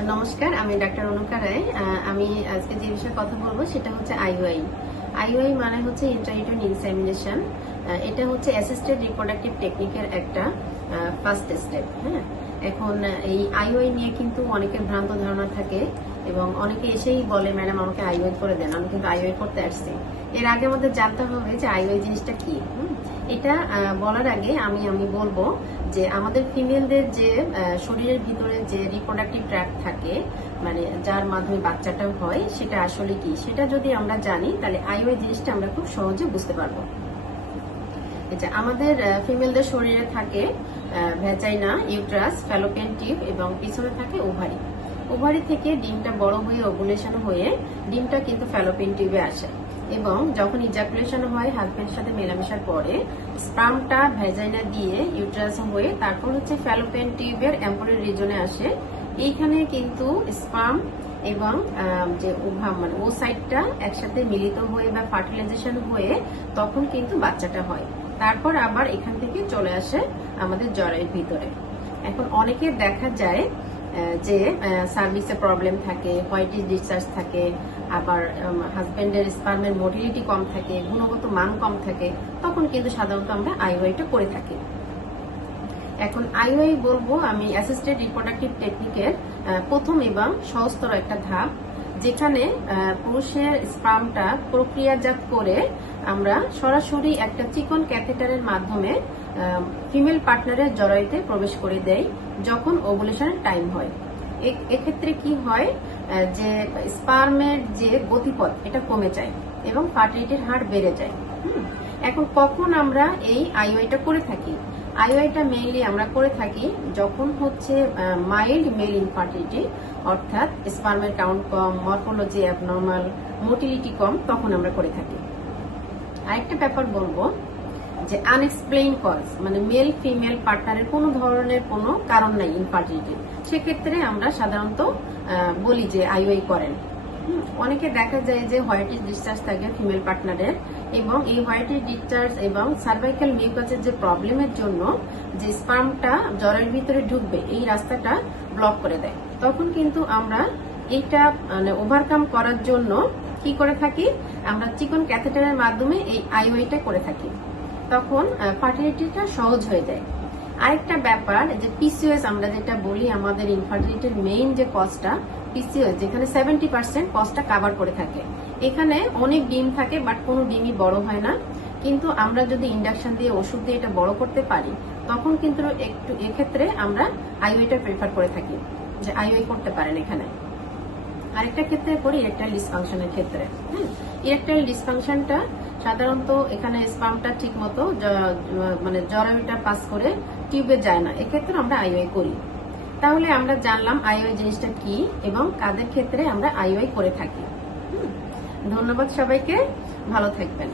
নমস্কার, আমি ডাক্তার অনুকা রায়। আমি আজকে যে বিষয়ে কথা বলবো সেটা হচ্ছে আইওআই। আইওআই মানে হচ্ছে ইন্ট্রাইউটেরিন ইনসেমিনেশন। এটা হচ্ছে অ্যাসিস্টেড রিপ্রোডাক্টিভ টেকনিকের একটা ফার্স্ট স্টেপ। হ্যাঁ, এখন এই আইওআই নিয়ে কিন্তু অনেকের ভ্রান্ত ধারণা থাকে এবং অনেকে এসেই বলে ম্যাডাম আমাকে আইওআই করে দেন, আমি কিন্তু আইওআই করতে আসছি। এর আগে আমাদের জানতে হবে যে আইওআই জিনিসটা কি। এটা বলার আগে আমি বলবো যে আমাদের ফিমেলদের যে শরীরের ভিতরে যে রিপ্রোডাক্টিভ ট্র্যাক্ট থাকে, মানে যার মাধ্যমে বাচ্চাটা হয়, সেটা আসলে কি সেটা যদি আমরা জানি তাহলে আইওআই জিনিসটা আমরা খুব সহজে বুঝতে পারবো। আমাদের ফিমেলদের শরীরে থাকে ভ্যাজাইনা, ইউট্রাস, ফ্যালোপিয়ান টিউব এবং পিছনে থাকে ওভারি। ওভারি থেকে ডিমটা বড় হয়ে ওভুলেশন হয়ে ডিমটা কিন্তু ফ্যালোপিয়ান টিউবে আসে এবং যখন ইজাকুলেশন হয় হাজবেন্ডের সাথে মেলামেশার পরে স্পার্মটা ভ্যাজাইনা দিয়ে ইউট্রাস হয়ে তারপর হচ্ছে ফ্যালোপিয়ান টিউবের অ্যাম্পোরিক রিজনে আসে। এইখানে কিন্তু স্পার্ম এবং যে ওভাম মানে ও সাইডটা একসাথে মিলিত হয়ে বা ফার্টিলাইজেশন হয়ে তখন কিন্তু বাচ্চাটা হয়। তারপর আবার এখান থেকে চলে আসে আমাদের জরায়ুর ভিতরে। এখন অনেকের দেখা যায় যে সার্ভিসে প্রবলেম থাকে, হোয়াইটিস ডিসচার্জ থাকে, আবার হাজবেন্ডের স্পার্মের মোটিলিটি কম থাকে, গুণগত মান কম থাকে, তখন কিন্তু সাধারণত আমরা আইওআইটা করে থাকি। এখন আইওআই বলবো আমি অ্যাসিস্টেড রিপ্রোডাক্টিভ টেকনিকের প্রথম এবং সহজতর একটা ধাপ, যেখানে পুরুষের স্পার্মটা প্রক্রিয়াজাত করে আমরা সরাসরি একটা চিকন ক্যাথেটারের মাধ্যমে ফিমেল পার্টনারের জরায়ুতে প্রবেশ করে দেয় যখন ওভুলেশনের টাইম হয়। এক্ষেত্রে কি হয় যে স্পার্মের যে গতিপথ এটা কমে যায় এবং ফার্টিলিটির হার বেড়ে যায়। এখন কখন আমরা এই আইওআইটা করে থাকি? আইওআইটা মেইনলি আমরা করে থাকি যখন হচ্ছে মাইল্ড মেল ইনফার্টিলিটি, অর্থাৎ স্পার্মের কাউন্ট কম, মরফোলজি অ্যাবনর্মাল, মোটিলিটি কম, তখন আমরা করে থাকি। আরেকটা ব্যাপার বলবো যে আনএক্সপ্লেইন কজ, মানে মেল ফিমেল পার্টনারের কোনো ধরনের কোনো কারণ নাই ইনফার্টিলিটি, সেক্ষেত্রে আমরা সাধারণত বলি যে আইওআই করেন। অনেকে দেখা যায় যে হোয়াইটিস ডিসচার্জ থাকে ফিমেল পার্টনারের এবং এই হোয়াইটিস ডিসচার্জ এবং সার্ভাইকাল মিউকাসের যে প্রবলেমের জন্য যে স্পার্মটা জরায়ুর ভিতরে ঢুকবে এই রাস্তাটা ব্লক করে দেয়। তখন কিন্তু আমরা এইটা মানে ওভারকাম করার জন্য কি করে থাকি, আমরা চিকন ক্যাথেটারের মাধ্যমে এই আইওআইটা করে থাকি। তখন ফার্টিলিটিটা সহজ হয়ে যায়। আরেকটা ব্যাপার যে পিসিওএস আমরা যেটা বলি, আমাদের ইনফার্টিলিটির মেইন যে কজটা পিসিওএস, যেখানে 70% কজটা কাভার করে থাকে। এখানে অনেক ডিম থাকে বাট কোনো ডিমই বড় হয় না, কিন্তু আমরা যদি ইন্ডাকশন দিয়ে ওষুধ দিয়ে এটা বড় করতে পারি তখন কিন্তু একটু এক্ষেত্রে আমরা আইওআইটা প্রেফার করে থাকি যে আইওআই করতে পারেন এখানে। আরেকটা ক্ষেত্রে করি ইরেকটাইল ডিসফাংশনের ক্ষেত্রে। ইরেকটাইল ডিসফাংশনটা সাধারণত এখানে স্পার্মটা ঠিক মতো মানে জরায়ুটা পাস করে টিউবে যায় না, এক্ষেত্রে আমরা আইওআই করি। তাহলে আমরা জানলাম আইওআই জিনিসটা কি এবং কাদের ক্ষেত্রে আমরা আইওআই করে থাকি। ধন্যবাদ সবাইকে, ভালো থাকবেন।